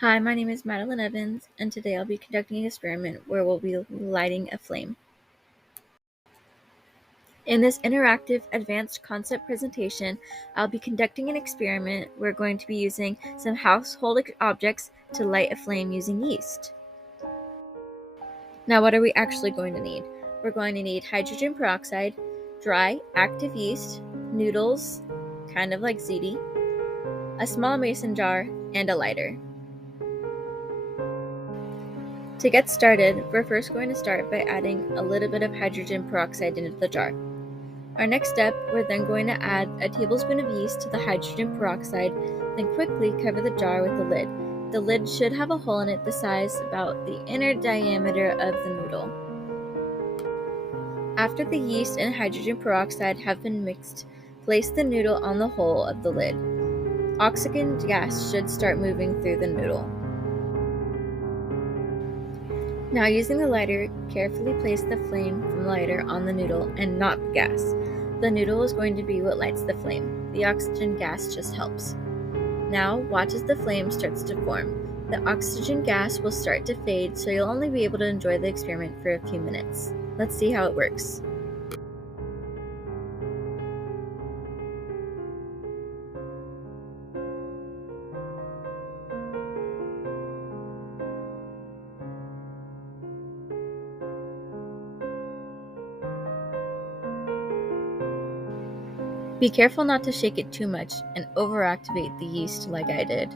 Hi, my name is Madeline Evans, and today I'll be conducting an experiment where we'll be lighting a flame. In this interactive advanced concept presentation, I'll be conducting an experiment. We're going to be using some household objects to light a flame using yeast. Now, what are we actually going to need? We're going to need hydrogen peroxide, dry, active yeast, noodles, kind of like ziti, a small mason jar, and a lighter. To get started, we're first going to start by adding a little bit of hydrogen peroxide into the jar. Our next step, we're then going to add a tablespoon of yeast to the hydrogen peroxide, then quickly cover the jar with the lid. The lid should have a hole in it the size about the inner diameter of the noodle. After the yeast and hydrogen peroxide have been mixed, place the noodle on the hole of the lid. Oxygen gas should start moving through the noodle. Now, using the lighter, carefully place the flame from the lighter on the noodle and not the gas. The noodle is going to be what lights the flame. The oxygen gas just helps. Now, watch as the flame starts to form. The oxygen gas will start to fade, so you'll only be able to enjoy the experiment for a few minutes. Let's see how it works. Be careful not to shake it too much and overactivate the yeast like I did.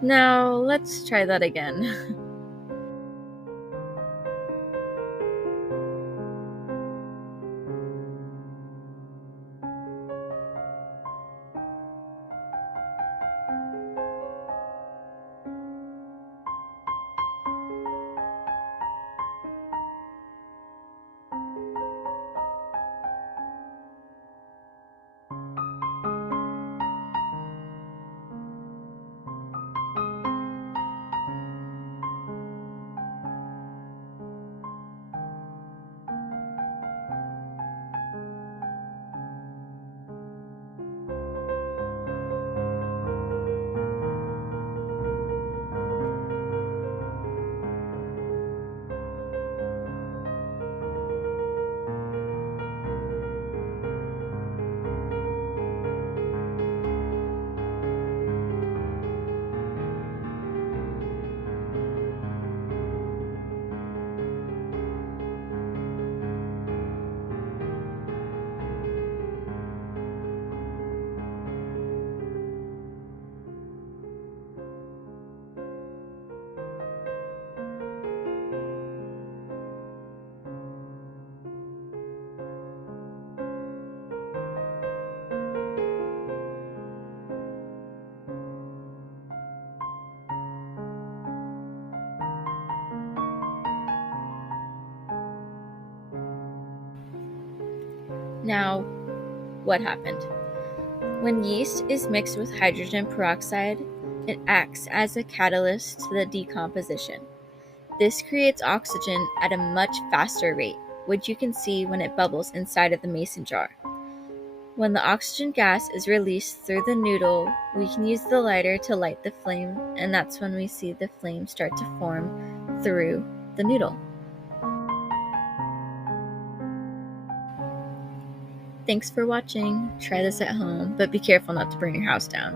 Now, let's try that again. Now, what happened? When yeast is mixed with hydrogen peroxide, it acts as a catalyst to the decomposition. This creates oxygen at a much faster rate, which you can see when it bubbles inside of the mason jar. When the oxygen gas is released through the noodle, we can use the lighter to light the flame, and that's when we see the flame start to form through the noodle. Thanks for watching. Try this at home, but be careful not to burn your house down.